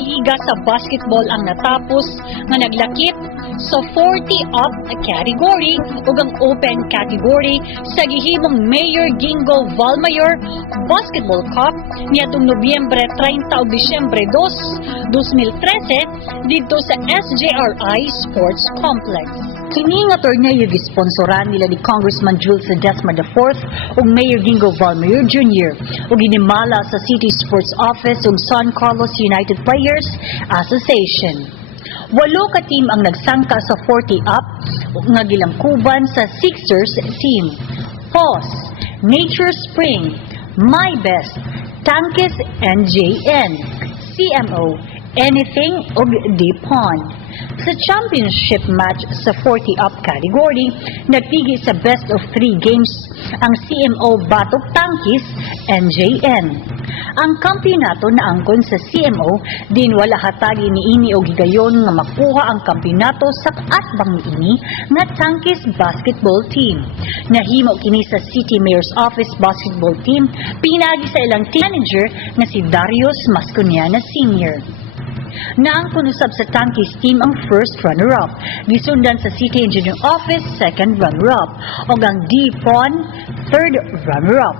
liga sa basketball ang natapos nga naglakip sa 40-up category ug ang open category sa gihimong Mayor Gingo Valmayor Basketball Cup niadtong Nobyembre 30 ug Disyembre 2, 2013 dito sa SJRI Sports Complex. Kini nga torneo gisponsoran nila ni Congressman Jules Ledesma IV ug Mayor Gingo Valmayor Jr. ug ginimala sa City Sports Office ug San Carlos United Players Association. 8 ka team ang nagsangka sa 40-up nga gilangkuban sa Sixers team. POS, Nature Spring, My Best, Tankis NJN, CMO, Anything ug Dipon. Sa championship match sa 40-up category, nagpigi sa best of 3 games ang CMO Batok Tankis NJN. Ang kampyonato na angkon sa CMO din wala hatagi niini og higayon nga makuha ang kampyonato sa atbang niini nga Tankis basketball team. Nahimo kini sa City Mayor's Office basketball team pinagi sa ilang team manager nga si Darius Masconiana Sr. Naangkon usab sa Tankis team ang first runner-up, gisundan sa City Engineer Office second runner-up ug ang Dipon third runner-up.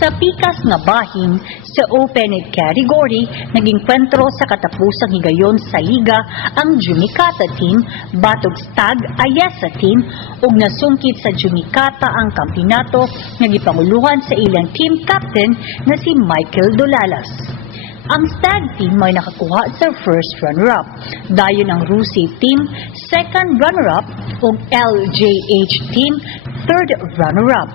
Sa pikas nga bahin sa open category, naging kwentro sa katapusang higayon sa liga ang Jumikata team, Batog Stag Ayesa team ug nasungkit sa Jumikata ang kampyonato nga gipanguluhan sa ilang team captain na si Michael Dolalas. Ang Stag team may nakakuha sa first runner-up. Dayon ang Rusi team, second runner-up ug LJH team, third runner-up.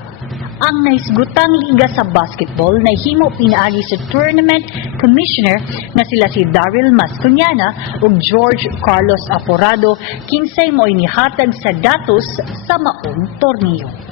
Ang naisgutang liga sa basketball na himo pinaagi sa tournament commissioner na sila si Daryl Masconiana ug George Carlos Aforado kinsay mo inihatag sa datos sa maong torneo.